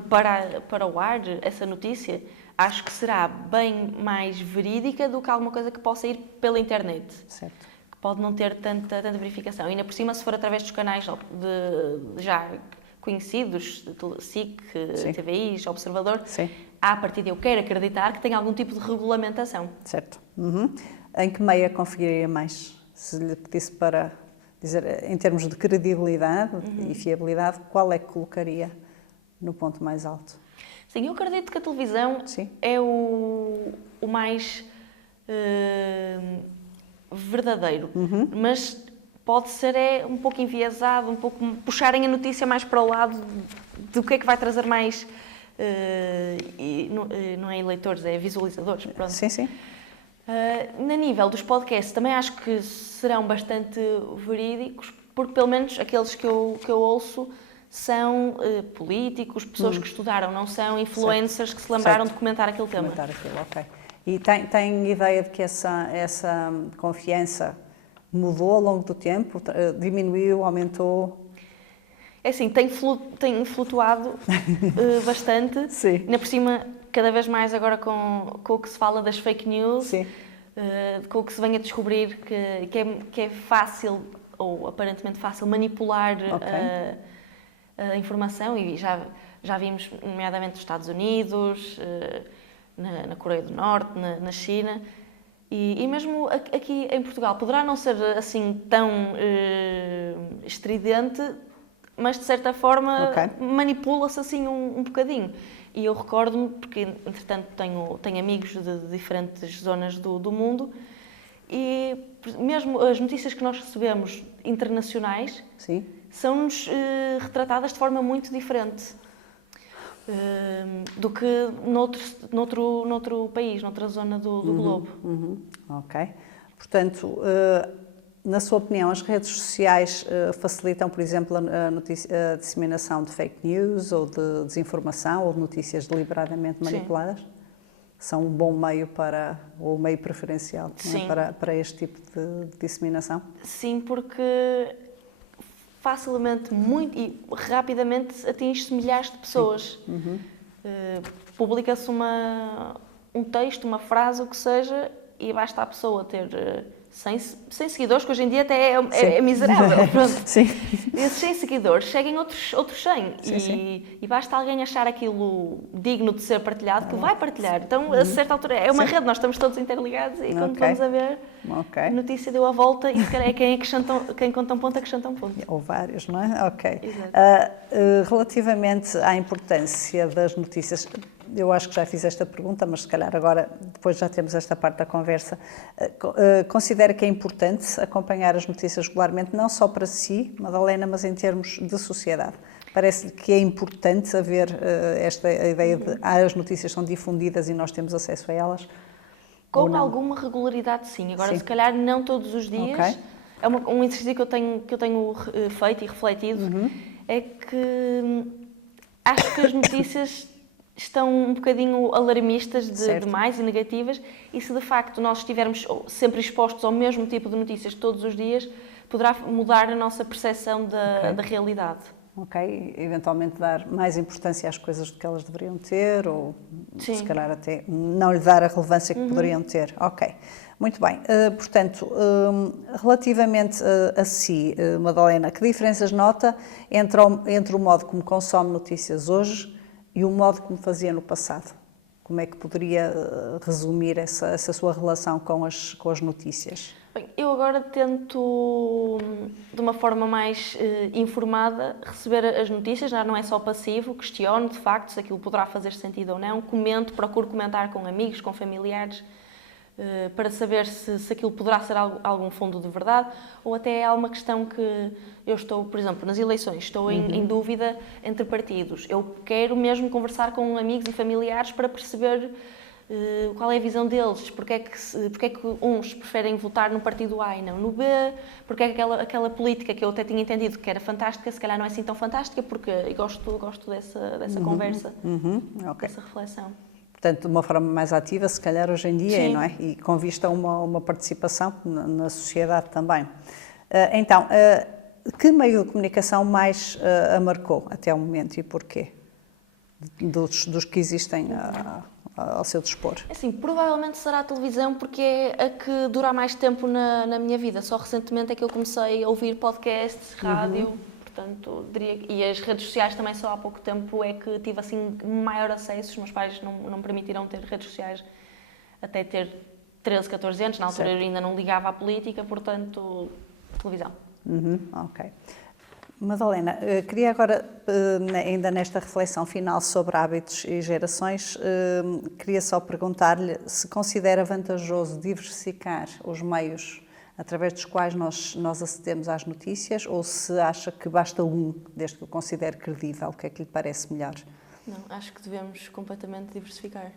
para o ar essa notícia, acho que será bem mais verídica do que alguma coisa que possa ir pela internet. Certo. Que pode não ter tanta verificação. E ainda por cima, se for através dos canais já conhecidos, SIC, TVI, Observador, à partida eu quero acreditar que tem algum tipo de regulamentação. Certo. Em que meia confiaria mais? Se lhe pedisse para dizer, em termos de credibilidade e fiabilidade, qual é que colocaria no ponto mais alto? Sim, eu acredito que a televisão é o mais verdadeiro, mas pode ser um pouco enviesado, um pouco puxarem a notícia mais para o lado do que é que vai trazer mais, não é eleitores, é visualizadores. Pronto. Sim. Na nível dos podcasts, também acho que serão bastante verídicos, porque pelo menos aqueles que eu ouço são políticos, pessoas que estudaram, não são influencers que se lembraram de comentar aquele tema. E tem ideia de que essa confiança mudou ao longo do tempo? Diminuiu, aumentou? É assim, tem flutuado bastante. Sim. Ainda por cima, cada vez mais agora com o que se fala das fake news, com o que se vem a descobrir que é fácil, ou aparentemente fácil, manipular a informação, e já vimos, nomeadamente nos Estados Unidos, na Coreia do Norte, na China, e mesmo aqui em Portugal. Poderá não ser assim tão estridente, mas de certa forma manipula-se assim um bocadinho. E eu recordo-me, porque entretanto tenho amigos de diferentes zonas do mundo, e mesmo as notícias que nós recebemos internacionais são-nos retratadas de forma muito diferente do que noutro país, noutra zona do globo. Ok. Portanto, na sua opinião, as redes sociais facilitam, por exemplo, a disseminação de fake news ou de desinformação ou de notícias deliberadamente manipuladas? São um bom meio ou meio preferencial para este tipo de disseminação? Sim, porque facilmente, muito e rapidamente atinge milhares de pessoas. Publica-se um texto, uma frase, o que seja, e basta a pessoa ter 100 seguidores, que hoje em dia até é miserável. Pronto. Sim. Esses 100 seguidores seguem outros 100 Sim. E basta alguém achar aquilo digno de ser partilhado que vai partilhar. Então, a certa altura, é uma rede, nós estamos todos interligados e quando vamos a ver, a notícia deu a volta e se calhar é quem conta um ponto acrescenta um ponto. Ou vários, não é? Ok. Exato. Relativamente à importância das notícias, eu acho que já fiz esta pergunta, mas se calhar agora, depois já temos esta parte da conversa, considera que é importante acompanhar as notícias regularmente, não só para si, Madalena, mas em termos de sociedade? Parece que é importante haver esta ideia de as notícias são difundidas e nós temos acesso a elas? Com alguma regularidade, sim. Agora, se calhar, não todos os dias. Okay. É um exercício que eu tenho feito e refletido, é que acho que as notícias estão um bocadinho alarmistas demais e negativas, e se de facto nós estivermos sempre expostos ao mesmo tipo de notícias todos os dias, poderá mudar a nossa percepção da realidade. Ok, eventualmente dar mais importância às coisas do que elas deveriam ter, ou Sim. se calhar até não lhe dar a relevância que poderiam ter. Ok, muito bem. Portanto, relativamente a si, Madalena, que diferenças nota entre o modo como consome notícias hoje e o modo como fazia no passado? Como é que poderia resumir essa sua relação com as notícias? Bem, eu agora tento, de uma forma mais informada, receber as notícias, não é só passivo, questiono de facto se aquilo poderá fazer sentido ou não, comento, procuro comentar com amigos, com familiares, para saber se aquilo poderá ser algum fundo de verdade, ou até há uma questão que eu estou, por exemplo, nas eleições, estou em dúvida entre partidos. Eu quero mesmo conversar com amigos e familiares para perceber qual é a visão deles, porque é que uns preferem votar no partido A e não no B, porque é que aquela política que eu até tinha entendido que era fantástica, se calhar não é assim tão fantástica, porque eu gosto dessa conversa, Okay. dessa reflexão. Portanto, de uma forma mais ativa, se calhar hoje em dia, Sim. não é? E com vista a uma participação na sociedade também. Então, que meio de comunicação mais a marcou até o momento e porquê? Dos que existem ao seu dispor? Assim, provavelmente será a televisão, porque é a que dura mais tempo na minha vida. Só recentemente é que eu comecei a ouvir podcasts, rádio, portanto, diria e as redes sociais também só há pouco tempo é que tive assim maior acesso. Os meus pais não me permitiram ter redes sociais até ter 13, 14 anos. Na altura eu ainda não ligava à política, portanto, televisão. Ok. Madalena, queria agora, ainda nesta reflexão final sobre hábitos e gerações, queria só perguntar-lhe se considera vantajoso diversificar os meios através dos quais nós acedemos às notícias ou se acha que basta desde que o considere credível, o que é que lhe parece melhor? Não, acho que devemos completamente diversificar.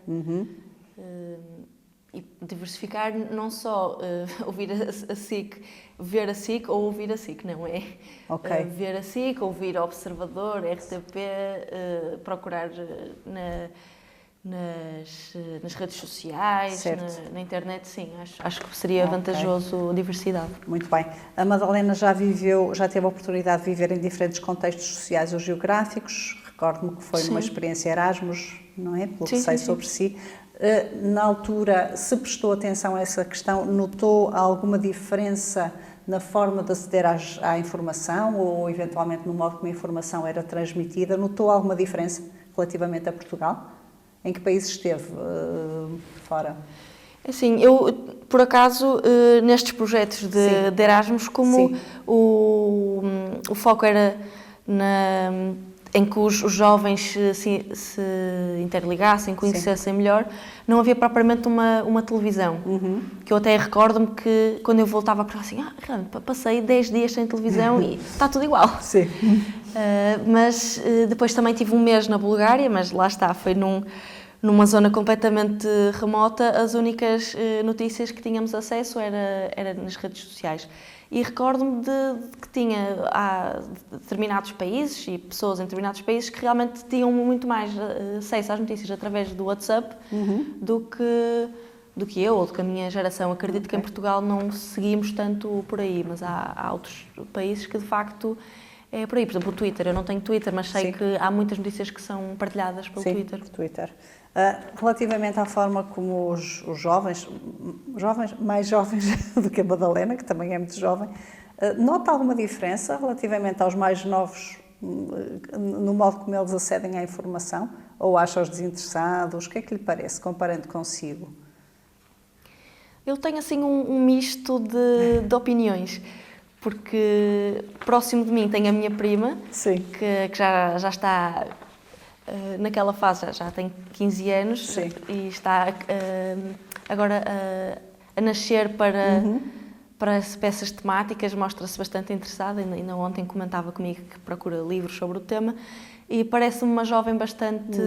E diversificar não só ouvir a SIC, ver a SIC ou ouvir a SIC, não é? Okay. Ver a SIC, ouvir o Observador, RTP, procurar nas redes sociais, na internet, sim, acho que seria vantajoso a diversidade. Muito bem. A Madalena já teve a oportunidade de viver em diferentes contextos sociais ou geográficos. Recordo-me que foi numa experiência Erasmus, não é? Pelo que sei sobre si. Na altura, se prestou atenção a essa questão, notou alguma diferença na forma de aceder à informação ou, eventualmente, no modo como a informação era transmitida? Notou alguma diferença relativamente a Portugal? Em que país esteve fora? Assim, eu, por acaso, nestes projetos de Erasmus, como o foco era em que os jovens se interligassem, conhecessem melhor, não havia propriamente uma televisão. Que eu até recordo-me que, quando eu voltava para assim, passei 10 dias sem televisão e está tudo igual. Sim. Mas depois também tive um mês na Bulgária, mas lá está, foi numa zona completamente remota, as únicas notícias que tínhamos acesso era nas redes sociais. E recordo-me que há determinados países e pessoas em determinados países que realmente tinham muito mais acesso às notícias através do WhatsApp do que eu ou do que a minha geração. Acredito que em Portugal não seguimos tanto por aí, mas há outros países que de facto é por aí. Por exemplo, o Twitter. Eu não tenho Twitter, mas sei Sim. que há muitas notícias que são partilhadas pelo Sim, Twitter. Relativamente à forma como os jovens, mais jovens do que a Madalena, que também é muito jovem, nota alguma diferença relativamente aos mais novos no modo como eles acedem à informação? Ou acha-os desinteressados? O que é que lhe parece, comparando consigo? Eu tenho assim um misto de opiniões, porque próximo de mim tenho a minha prima, Sim. que já está naquela fase, já tem 15 anos. Sim. E está agora a nascer para essas temáticas, mostra-se bastante interessada, ainda ontem comentava comigo que procura livros sobre o tema, e parece-me uma jovem bastante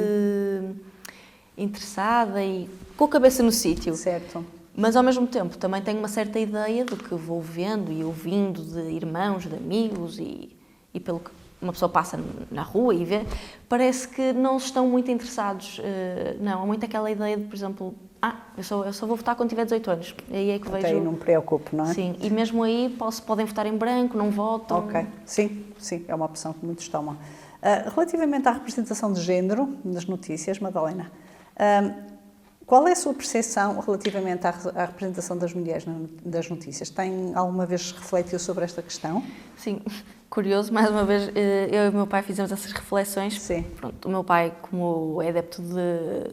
interessada e com a cabeça no sítio. Certo. Mas, ao mesmo tempo, também tenho uma certa ideia do que vou vendo e ouvindo de irmãos, de amigos e pelo que uma pessoa passa na rua e vê, parece que não estão muito interessados. Não, há muito aquela ideia de, por exemplo, eu só vou votar quando tiver 18 anos. E aí é que vejo... Até aí não me preocupo, não é? Sim, e mesmo aí podem votar em branco, não votam. Ok, sim, é uma opção que muitos tomam. Relativamente à representação de género nas notícias, Madalena, qual é a sua percepção relativamente à representação das mulheres das notícias? Tem alguma vez refletido sobre esta questão? Sim, curioso, mais uma vez, eu e o meu pai fizemos essas reflexões. Sim. Pronto, o meu pai, como é adepto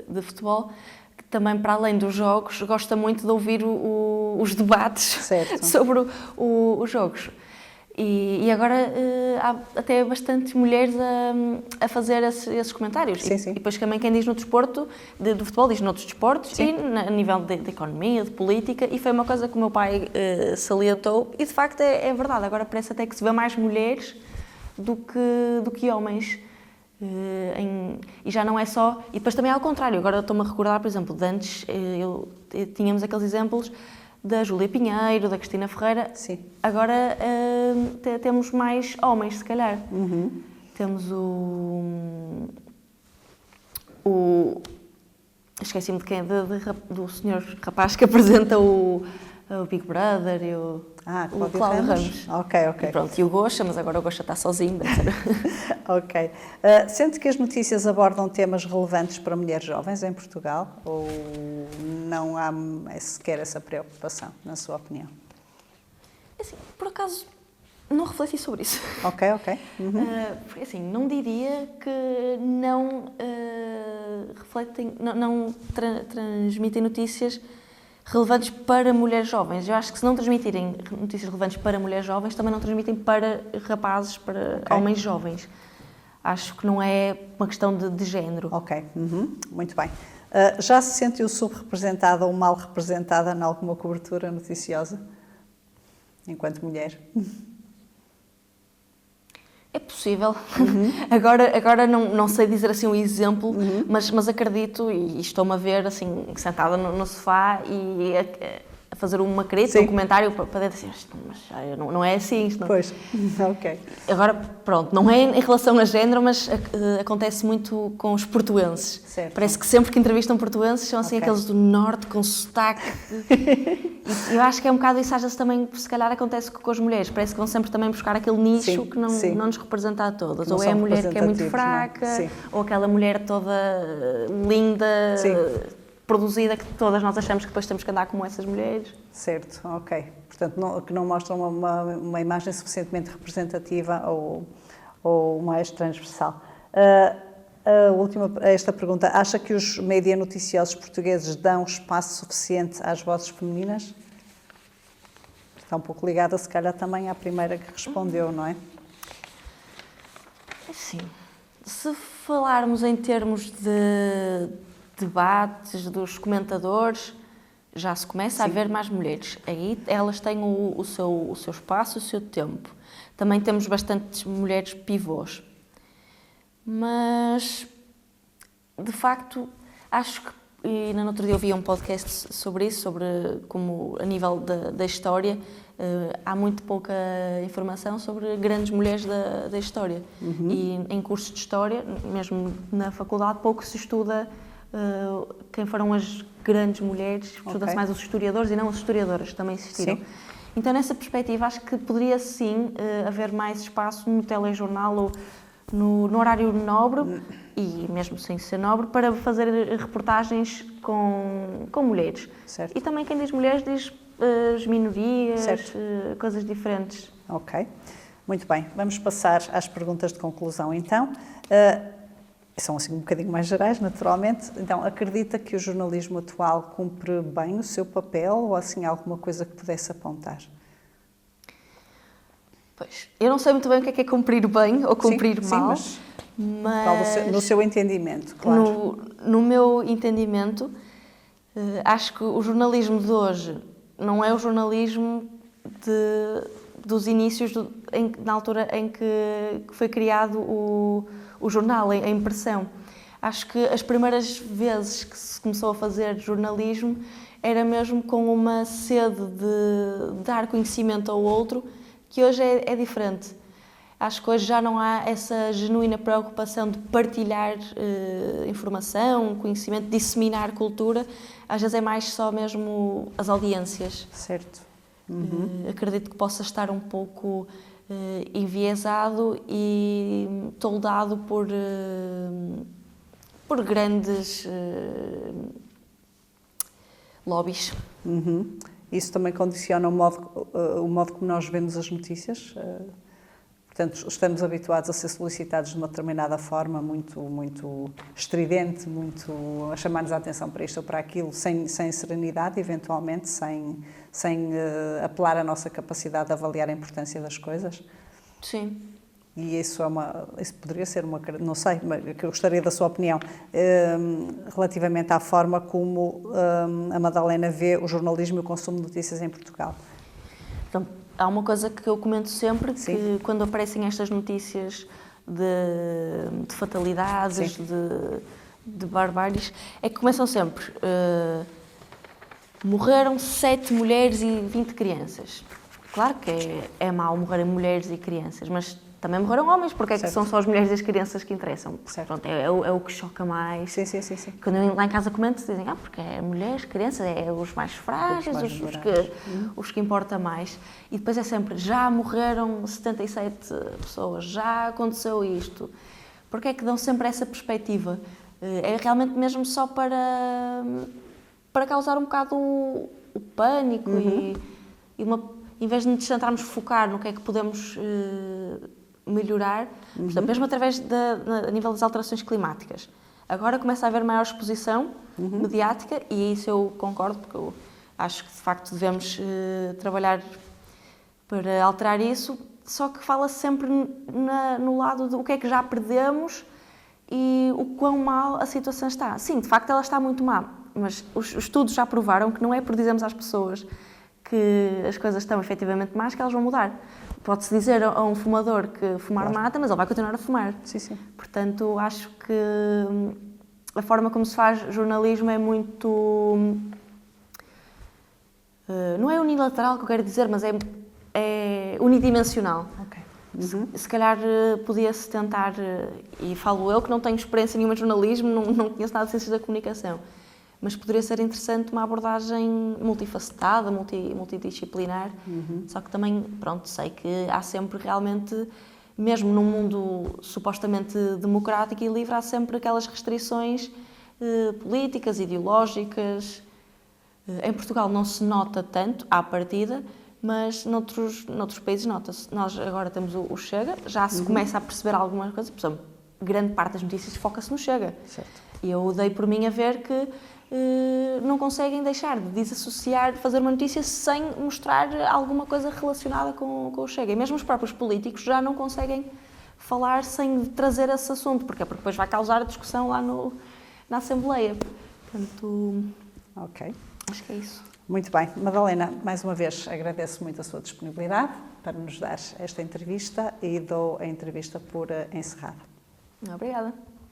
de futebol, que também, para além dos jogos, gosta muito de ouvir os debates Certo. sobre os jogos. E agora há até bastantes mulheres a fazer esses comentários. Sim, e depois também quem diz no desporto, do futebol, diz noutros desportos, sim, e a nível de economia, de política, e foi uma coisa que o meu pai salientou, e de facto é verdade. Agora parece até que se vê mais mulheres do que homens. E já não é só... E depois também é ao contrário. Agora estou-me a recordar, por exemplo, de antes tínhamos aqueles exemplos da Júlia Pinheiro, da Cristina Ferreira. Sim. Agora temos mais homens, se calhar. Temos esqueci-me de quem, do senhor rapaz que apresenta o Big Brother e o Cláudio Ramos. Ok. E pronto, e o Gocha, mas agora o Gocha está sozinho. Ok. Sente que as notícias abordam temas relevantes para mulheres jovens em Portugal ou não há sequer essa preocupação, na sua opinião? Assim, por acaso, não refleti sobre isso. Ok. Porque assim, não diria que não refletem, não transmitem notícias relevantes para mulheres jovens. Eu acho que se não transmitirem notícias relevantes para mulheres jovens, também não transmitem para rapazes, para homens jovens. Acho que não é uma questão de género. Ok, muito bem. Já se sentiu subrepresentada ou mal representada em alguma cobertura noticiosa, enquanto mulher? É possível. Agora não sei dizer assim um exemplo, mas acredito, e estou-me a ver assim, sentada no sofá e a fazer uma crítica, um comentário para dizer assim, mas não é assim. Isto não... Pois, ok. Agora, pronto, não é em relação a género, mas acontece muito com os portuenses. Certo. Parece que sempre que entrevistam portuenses são assim aqueles do norte, com sotaque. E eu acho que é um bocado isso, às vezes também, se calhar, acontece com as mulheres. Parece que vão sempre também buscar aquele nicho que não nos representa a todas. Não ou é a mulher que é muito representativos, fraca, ou aquela mulher toda linda, produzida, que todas nós achamos que depois temos que andar como essas mulheres. Certo, ok. Portanto, que não mostram uma imagem suficientemente representativa ou mais transversal. Esta pergunta, acha que os média noticiosos portugueses dão espaço suficiente às vozes femininas? Está um pouco ligada, se calhar, também à primeira que respondeu, não é? Sim. Se falarmos em termos de debates dos comentadores, já se começa a ver mais mulheres. Aí elas têm o seu espaço, o seu tempo. Também temos bastantes mulheres pivôs. Mas, de facto, acho que, e no outro dia eu vi um podcast sobre isso, sobre como, a nível da história, há muito pouca informação sobre grandes mulheres da história. E em cursos de história, mesmo na faculdade, pouco se estuda quem foram as grandes mulheres, estuda-se mais os historiadores e não as historiadoras, que também existiram. Sim. Então, nessa perspectiva, acho que poderia sim haver mais espaço no telejornal ou no horário nobre, e mesmo sem ser nobre, para fazer reportagens com mulheres. Certo. E também quem diz mulheres diz as minorias, coisas diferentes. Ok, muito bem. Vamos passar às perguntas de conclusão, então. São assim um bocadinho mais gerais, naturalmente. Então, acredita que o jornalismo atual cumpre bem o seu papel ou assim alguma coisa que pudesse apontar? Pois, eu não sei muito bem o que é cumprir bem ou cumprir mal, mas no seu entendimento, claro. No meu entendimento, acho que o jornalismo de hoje não é o jornalismo dos inícios, na altura em que foi criado o jornal, a impressão. Acho que as primeiras vezes que se começou a fazer jornalismo era mesmo com uma sede de dar conhecimento ao outro, que hoje é diferente. Acho que hoje já não há essa genuína preocupação de partilhar informação, conhecimento, disseminar cultura. Às vezes é mais só mesmo as audiências. Certo. Acredito que possa estar um pouco enviesado e toldado por grandes lobbies. Isso também condiciona o modo como nós vemos as notícias? Portanto, estamos habituados a ser solicitados de uma determinada forma, muito estridente, a chamar-nos a atenção para isto ou para aquilo, sem serenidade, eventualmente, sem apelar à nossa capacidade de avaliar a importância das coisas. Sim. E isso poderia ser não sei, mas eu gostaria da sua opinião, relativamente à forma como a Madalena vê o jornalismo e o consumo de notícias em Portugal. Então, há uma coisa que eu comento sempre, Sim. que quando aparecem estas notícias de fatalidades, de barbáries, é que começam sempre, morreram 7 mulheres e 20 crianças. Claro que é mau morrerem mulheres e crianças, mas também morreram homens, porque é que são só as mulheres e as crianças que interessam? Pronto, é o que choca mais. Sim. Quando eu lá em casa comento, dizem, porque é mulheres, crianças, é os mais frágeis, os que importa mais. E depois é sempre, já morreram 77 pessoas, já aconteceu isto. Porque é que dão sempre essa perspectiva? É realmente mesmo só para causar um bocado o pânico e em vez de nos tentarmos focar no que é que podemos melhorar, portanto, mesmo através a nível das alterações climáticas. Agora começa a haver maior exposição mediática e isso eu concordo, porque eu acho que de facto devemos trabalhar para alterar isso, só que fala-se sempre no lado do que é que já perdemos e o quão mal a situação está. Sim, de facto ela está muito má, mas os estudos já provaram que não é por dizermos às pessoas que as coisas estão efetivamente más que elas vão mudar. Pode-se dizer a um fumador que fumar mata, mas ele vai continuar a fumar. Sim. Portanto, acho que a forma como se faz jornalismo é muito... não é unilateral que eu quero dizer, mas é unidimensional. Okay. Se calhar podia-se tentar, e falo eu que não tenho experiência nenhuma de jornalismo, não conheço nada de ciências da comunicação, mas poderia ser interessante uma abordagem multifacetada, multidisciplinar, só que também, sei que há sempre realmente, mesmo num mundo supostamente democrático e livre, há sempre aquelas restrições políticas, ideológicas. Em Portugal não se nota tanto, à partida, mas noutros países nota-se. Nós agora temos o Chega, já se começa a perceber algumas coisas, por exemplo, grande parte das notícias foca-se no Chega. Certo. E eu dei por mim a ver que não conseguem deixar de desassociar, fazer uma notícia sem mostrar alguma coisa relacionada com o Chega. E mesmo os próprios políticos já não conseguem falar sem trazer esse assunto, porque depois vai causar discussão lá na Assembleia. Portanto, acho que é isso. Muito bem. Madalena, mais uma vez agradeço muito a sua disponibilidade para nos dar esta entrevista e dou a entrevista por encerrada. Obrigada.